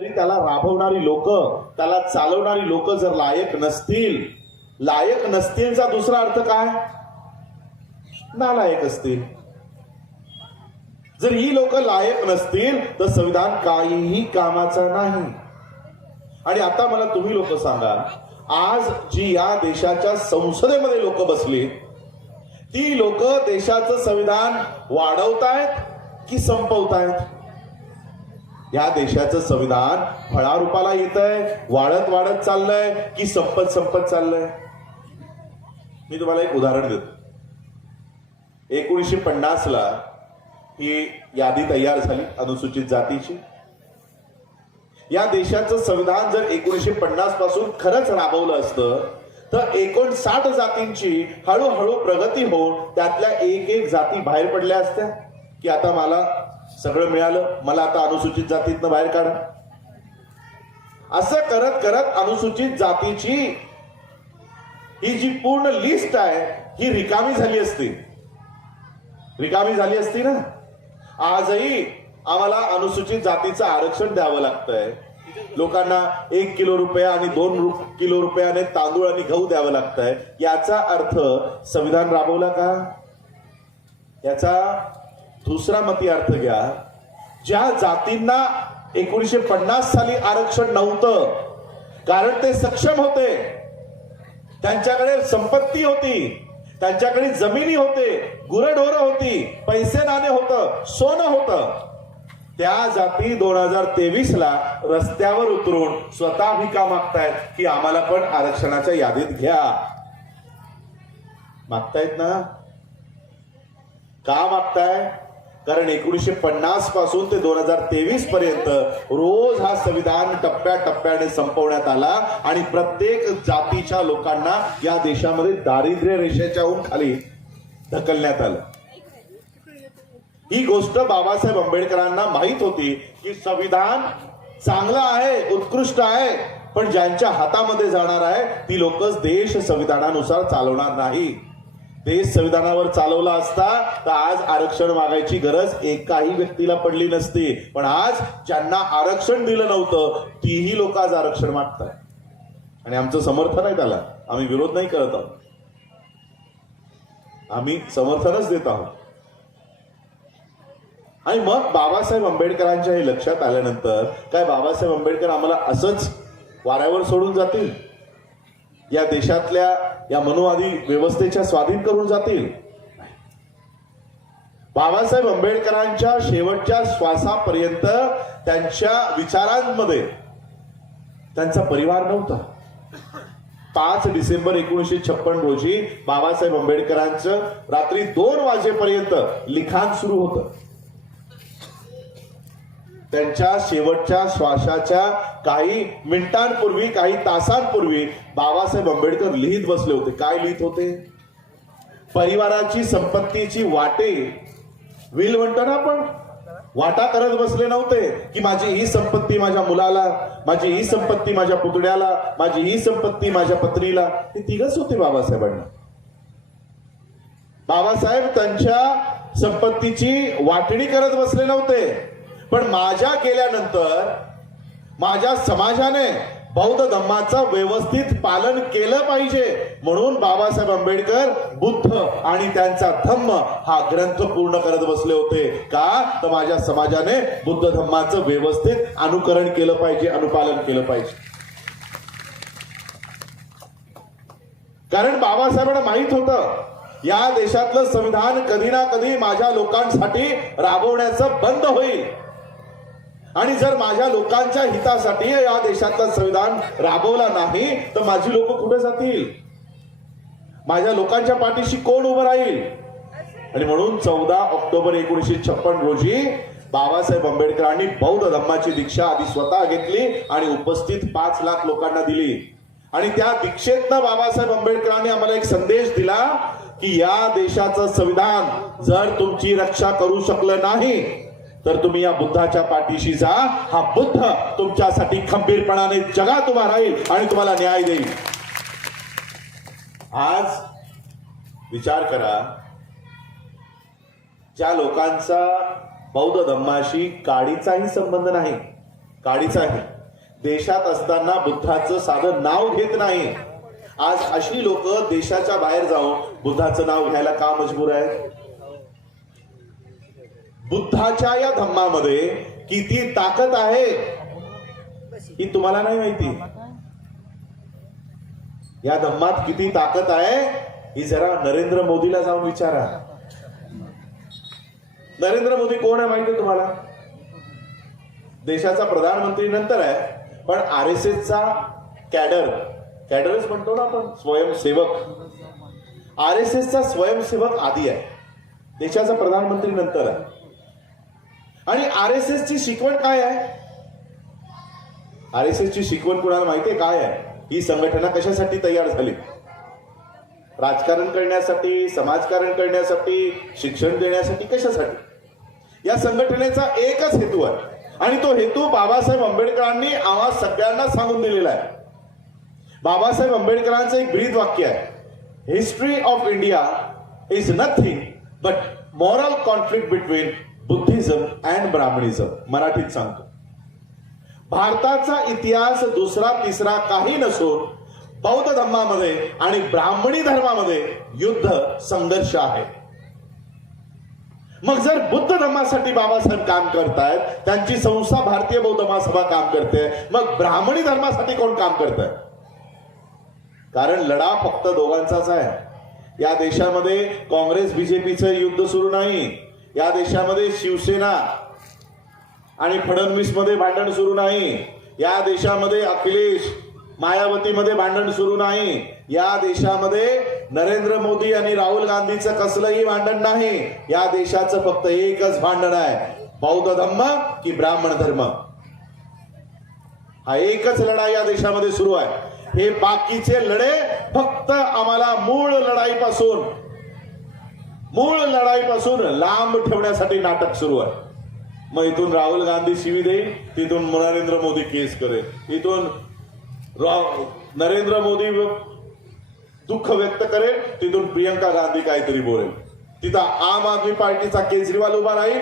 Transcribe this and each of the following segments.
तरी त्याला राबवणारी लोक, त्याला चालवणारी लोक जर लायक नसतीलचा दुसरा अर्थ काय? नालायक असतील. जर ही लोक लायक नसतील तर संविधान काहीही कामाचा नाही. आणि आता मला तुम्ही लोक सांगा, आज जी या देशाच्या संसदेमध्ये लोक बसली, ती लोक देशाचं संविधान वाढवतायत की संपवतायत? या देशाचं संविधान फळारूपाला येतंय, वाढत चाललंय की संपत चाललंय? मी तुम्हाला एक उदाहरण देतो. 1950 ला ही यादी तयार झाली अनुसूचित जातीची. या देशाचं संविधान जर 1950 पासून खरंच राबवलं असतं तर 59 जातींची हळूहळू प्रगती होऊन त्यातल्या एक जाती बाहेर पडल्या असत्या की आता मला सगळं मिळालं, मला आता अनुसूचित जातीतनं बाहेर काढा. असं करत करत अनुसूचित जातीची ही जी पूर्ण लिस्ट आहे ही रिकामी झाली असती ना. आजही आम्हाला अनुसूचित जातीचं आरक्षण द्यावं लागतंय. लोकांना 1 किलो रुपया आणि 2 किलो रुपयाने तांदूळ आणि गहू द्यावं लागतंय. याचा अर्थ संविधान राबवला का? याचा दुसरा मती अर्थ घ्या. ज्या जातींना 1950 साली आरक्षण नव्हतं कारण ते सक्षम होते, त्यांच्याकडे संपत्ती होती, त्यांच्याकडे जमिनी होते, गुरढोरं होती, पैसे नाणे होतं, सोनं होतं, त्या जाती 2023 ला रस्त्यावर उतरून स्वतः भिका मागतायत की आम्हाला पण आरक्षणाच्या यादीत घ्या. मागतायत ना? का मागताय? कारण 1950 पासून ते 2023 पर्यंत रोज हा संविधान टप्प्याटप्प्याने संपवण्यात आला आणि प्रत्येक जातीच्या लोकांना या देशामध्ये दारिद्र्य रेषेच्याहून खाली ढकलण्यात आलं. ही गोष्ट बाबासाहेब आंबेडकरांना माहित होती की संविधान चांगलं आहे, उत्कृष्ट आहे, पण ज्यांच्या हातामध्ये जाणार आहे ती लोकच देश संविधानानुसार चालवणार नाही. देश संविधानावर चालवला असता तर आज आरक्षण मागायची गरज एकाही व्यक्तीला पडली नसती. पण आज ज्यांना आरक्षण दिलं नव्हतं तीही लोक आज आरक्षण मागतात आणि आमचं समर्थन आहे त्याला. आम्ही विरोध नाही करत आहोत, आम्ही समर्थनच देत आहोत. आणि मग बाबासाहेब आंबेडकरांच्या हे लक्षात आल्यानंतर काय बाबासाहेब आंबेडकर आम्हाला असंच वाऱ्यावर सोडून जातील? या देशातल्या या मनुवादी व्यवस्थेच्या स्वाधीन करून जातील? बाबासाहेब आंबेडकरांच्या शेवटच्या श्वासापर्यंत त्यांच्या विचारांमध्ये त्यांचा परिवार नव्हता. 5 डिसेंबर 1956 रोजी बाबासाहेब आंबेडकरांचं रात्री 2 वाजेपर्यंत लिखाण सुरू होतं. त्यांच्या शेवटच्या श्वासाच्या काही मिनिटांपूर्वी, काही तासांपूर्वी बाबासाहेब आंबेडकर लिहित बसले होते. काय लिहित होते? परिवाराची संपत्तीची वाटे, विल म्हणतो ना आपण, वाटा करत बसले नव्हते की माझी ही संपत्ती माझ्या मुलाला, माझी ही संपत्ती माझ्या पुतण्याला, माझी ही संपत्ती माझ्या पत्नीला. ते तिघच होते बाबासाहेबांना. बाबासाहेब त्यांच्या संपत्तीची वाटणी करत बसले नव्हते. पण माझ्या गेल्यानंतर माझ्या समाजाने बौद्ध धम्माचं व्यवस्थित पालन केलं पाहिजे म्हणून बाबासाहेब आंबेडकर बुद्ध आणि त्यांचा धम्म हा ग्रंथ पूर्ण करत बसले होते. का? तर माझ्या समाजाने बुद्ध धम्माचं व्यवस्थित अनुकरण केलं पाहिजे, अनुपालन केलं पाहिजे. कारण बाबासाहेबांना माहित होतं या देशातलं संविधान कधी ना कधी माझ्या लोकांसाठी राबवण्याचं बंद होईल आणि जर माझ्या लोकांच्या हितासाठी या देशातलं संविधान राबवला नाही तर माझी लोक कुठे जातील? माझ्या लोकांच्या पाठीशी कोण उभं राहील? आणि म्हणून 14 ऑक्टोबर 1956 रोजी बाबासाहेब आंबेडकरांनी बौद्ध धम्माची दीक्षा आधी स्वतः घेतली आणि उपस्थित 5 लाख लोकांना दिली. आणि त्या दीक्षेतनं बाबासाहेब आंबेडकरांनी आम्हाला एक संदेश दिला की या देशाचं संविधान जर तुमची रक्षा करू शकलं नाही तर तुम्ही या बुद्धाच्या पाठीशी जा. हा बुद्ध तुमच्यासाठी खंबीरपणाने जगात उभा राहील आणि तुम्हाला न्याय देईल. आज विचार करा, ज्या लोकांचा बौद्ध धम्माशी काडीचाही संबंध नाही, काडीचा आहे. देशात असताना बुद्धाचं साधं नाव घेत नाही. आज अशी लोक देशाच्या बाहेर जाऊन बुद्धाचं नाव घ्यायला का मजबूर आहेत? बुद्धाच्या या धम्मामध्ये किती ताकद आहे ही तुम्हाला नाही माहिती. या धम्मात किती ताकद आहे ही जरा नरेंद्र मोदीला जाऊन विचारा. नरेंद्र मोदी कोण आहे माहिती तुम्हाला? देशाचा प्रधानमंत्री नंतर आहे, पण RSSचा कॅडरच म्हणतो ना आपण, स्वयंसेवक. RSSचा स्वयंसेवक आधी आहे, देशाचा प्रधानमंत्री नंतर आहे. आणि RSSची शिकवण काय आहे? RSSची शिकवण कुणाला माहितीये काय आहे? ही संघटना कशासाठी तयार झाली? राजकारण करण्यासाठी, समाजकारण करण्यासाठी, शिक्षण देण्यासाठी, कशासाठी? या संघटनेचा एकच हेतू आहे आणि तो हेतू बाबासाहेब आंबेडकरांनी आम्हा सगळ्यांना सांगून दिलेला आहे. बाबासाहेब आंबेडकरांचं एक ब्रीद वाक्य आहे, history of India is nothing but moral conflict between Buddhism and Brahmanism. मराठीत सांगतो, भारताचा इतिहास दुसरा तिसरा काही नसून बौद्ध धर्मामध्ये आणि ब्राह्मणी धर्मामध्ये युद्ध संघर्ष आहे. मग जर बुद्ध धर्मासाठी बाबासाहेब काम करतायत, त्यांची संस्था भारतीय बौद्ध महासभा काम करते, मग ब्राह्मणी धर्मासाठी कोण काम करतंय? कारण लढा फक्त दोघांचाच आहे. या देशामध्ये काँग्रेस बीजेपीचं युद्ध सुरू नाही. या देशामध्ये शिवसेना आणि फडणवीस मध्ये भांडण सुरू नाही. या देशामध्ये अखिलेश मायावतीमध्ये भांडण सुरू नाही. या देशामध्ये नरेंद्र मोदी आणि राहुल गांधीचं कसलंही भांडण नाही. या देशाचं फक्त एकच भांडण आहे, बौद्ध धर्म की ब्राह्मण धर्म. हा एकच लढाई या देशामध्ये सुरू आहे. हे बाकीचे लढे फक्त आम्हाला मूळ लढाईपासून लांब ठेवण्यासाठी नाटक सुरू आहे. मग इथून राहुल गांधी शिवी देईल, तिथून नरेंद्र मोदी केस करेल, इथून नरेंद्र मोदी दुःख व्यक्त करेल, तिथून प्रियंका गांधी काहीतरी बोलेल, तिथं आम आदमी पार्टीचा केजरीवाल उभा राहील.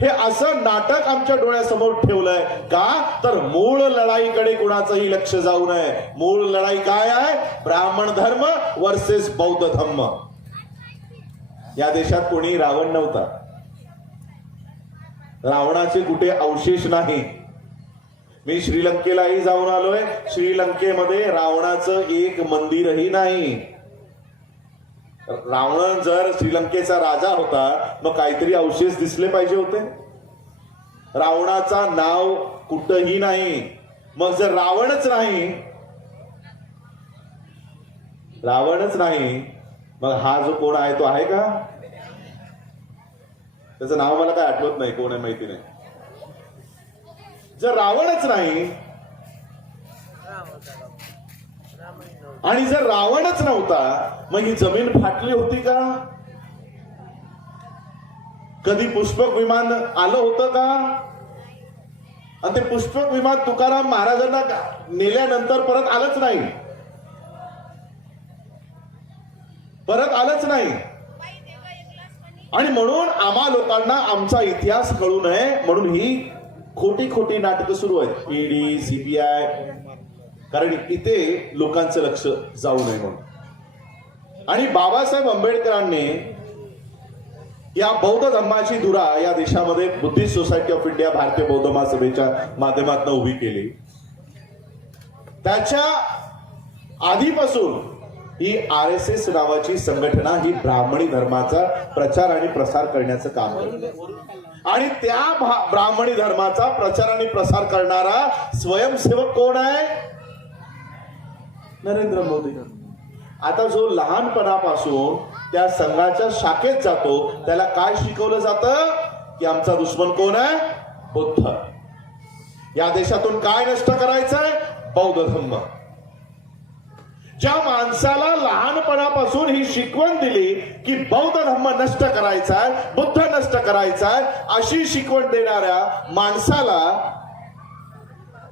हे असं नाटक आमच्या डोळ्यासमोर ठेवलंय का? तर मूळ लढाईकडे कुणाचंही लक्ष जाऊ नये. मूळ लढाई काय आहे? ब्राह्मण धर्म वर्सेस बौद्ध धर्म. या देशात कोणी रावण नव्हता, रावणाचे कुठे अवशेष नाही. मी श्रीलंकेलाही जाऊन आलोय, श्रीलंकेमध्ये रावणाचं एक मंदिरही नाही. रावण जर श्रीलंकेचा राजा होता, मग काहीतरी अवशेष दिसले पाहिजे होते. रावणाचा नाव कुठंही नाही. मग जर रावणच नाही, मग हा जो कोण आहे तो आहे का? त्याचं नाव मला काय आठवत नाही, कोण आहे माहिती नाही. जर रावणच नाही आणि जर रावणच नव्हता, मग ही जमीन फाटली होती का? कधी पुष्पक विमान आलं होतं का? आणि ते पुष्पक विमान तुकाराम महाराजांना नेल्यानंतर परत आलंच नाही. आणि म्हणून आम्हा लोकांना आमचा इतिहास कळू नये म्हणून ही खोटी नाटकं सुरू आहेत, ईडी, CBI, कारण इथे लोकांचं लक्ष जाऊ नये म्हणून. आणि बाबासाहेब आंबेडकरांनी या बौद्ध धर्माची धुरा या देशामध्ये बुद्धिस्ट सोसायटी ऑफ इंडिया, भारतीय बौद्ध महासभेच्या माध्यमातून उभी केली. त्याच्या आधीपासून ही RSS नावाची संघटना ही ब्राह्मणी धर्माचा प्रचार आणि प्रसार करण्याचं काम करते. आणि त्या ब्राह्मणी धर्माचा प्रचार आणि प्रसार करणारा स्वयंसेवक कोण आहे? नरेंद्र मोदी. आता जो लहानपणापासून त्या संघाच्या शाखेत जातो, त्याला काय शिकवलं जातं? की आमचा दुश्मन कोण आहे? बुद्ध. या देशातून काय नष्ट करायचंय? बौद्ध धर्म. ज्या माणसाला लहानपणापासून ही शिकवण दिली की बौद्ध धर्म नष्ट करायचाय, बुद्ध नष्ट करायचाय, अशी शिकवण देणाऱ्या माणसाला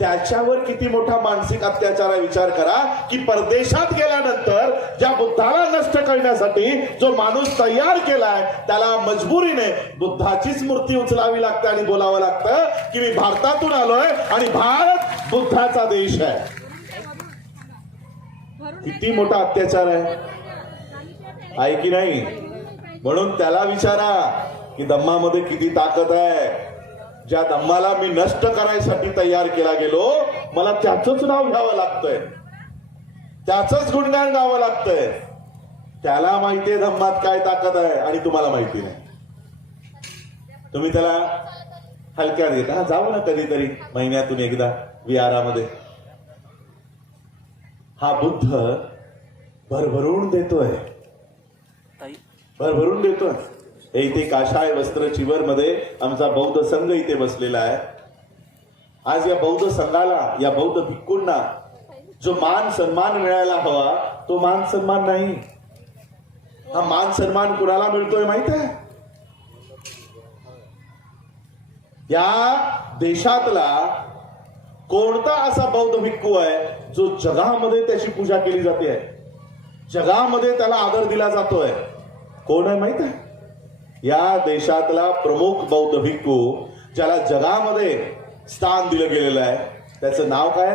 त्याच्यावर किती मोठा मानसिक अत्याचार आहे विचार करा की परदेशात गेल्यानंतर ज्या बुद्धाला नष्ट करण्यासाठी जो माणूस तयार केलाय त्याला मजबुरीने बुद्धाचीच मूर्ती उचलावी लागते आणि बोलावं लागतं की मी भारतातून आलोय आणि भारत बुद्धाचा देश आहे. किती मोठा अत्याचार आहे की नाही. म्हणून त्याला विचारा की धम्मामध्ये किती ताकद आहे. ज्या धम्माला मी नष्ट करायसाठी तयार केला गेलो मला त्याचंच नाव घ्यावं लागतंय, त्याचंच गुणगान गावं लागतंय. त्याला माहितीये धम्मात काय ताकद आहे आणि तुम्हाला माहिती नाही. तुम्ही त्याला हलक्यात घेता. जाऊ ना कधीतरी महिन्यातून एकदा विहारामध्ये. हा बुद्ध भरभरून देतोय, भरभरून देतोय. हे इथे काशाय वस्त्र चिवर मध्ये आमचा बौद्ध संघ इथे बसलेला आहे. आज या बौद्ध संघाला, या बौद्ध भिक्खूंना जो मान सन्मान मिळायला हवा तो मान सन्मान नाही. हा मान सन्मान कुणाला मिळतोय माहित आहे? या देशातला कोणता असा बौद्ध भिक्खू आहे जो जगामध्ये त्याची पूजा केली जाते, जगामध्ये त्याला आदर दिला जातोय? कोण आहे माहित आहे? या देशातला प्रमुख बौद्ध भिक्खू ज्याला जगामध्ये स्थान दिलं गेलेलं आहे त्याचं नाव काय?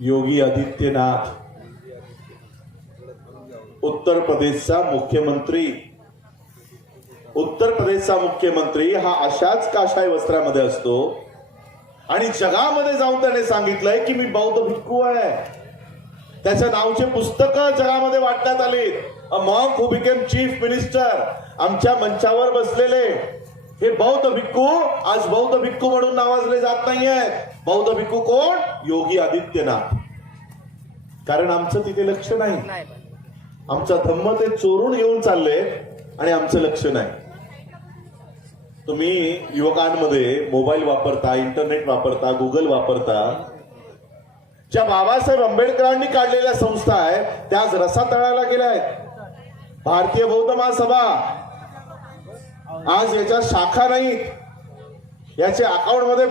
योगी आदित्यनाथ, उत्तर प्रदेशचा मुख्यमंत्री. उत्तर प्रदेशचा मुख्यमंत्री हा अशाच काशाय वस्त्रामध्ये असतो आणि जगामध्ये जाऊन त्याने सांगितलंय की मी बौद्ध भिक्खू आहे. त्याच्या नावचे पुस्तक जगामध्ये वाटण्यात आले. A monk who became chief minister. आमच्या मंचावर बसलेले हे बौद्ध भिक्खू आज बौद्ध भिक्खू म्हणून नावाजले जात नाहीये. बौद्ध भिक्खू कोण? योगी आदित्यनाथ. कारण आमचं तिथे लक्ष नाही. आमचा धम्म ते चोरून घेऊन चालले आणि आमचं लक्ष नाही. तुम्ही युवकांमध्ये मोबाईल वापरता, इंटरनेट वापरता, गुगल वापरता. ज्या बाबासाहेब आंबेडकरांनी काढलेल्या संस्था आहेत त्याच रसातळाला गेल्या आहेत. भारतीय बौद्ध महासभा आज याच्या शाखा नाहीत. याचे अकाउंट मध्ये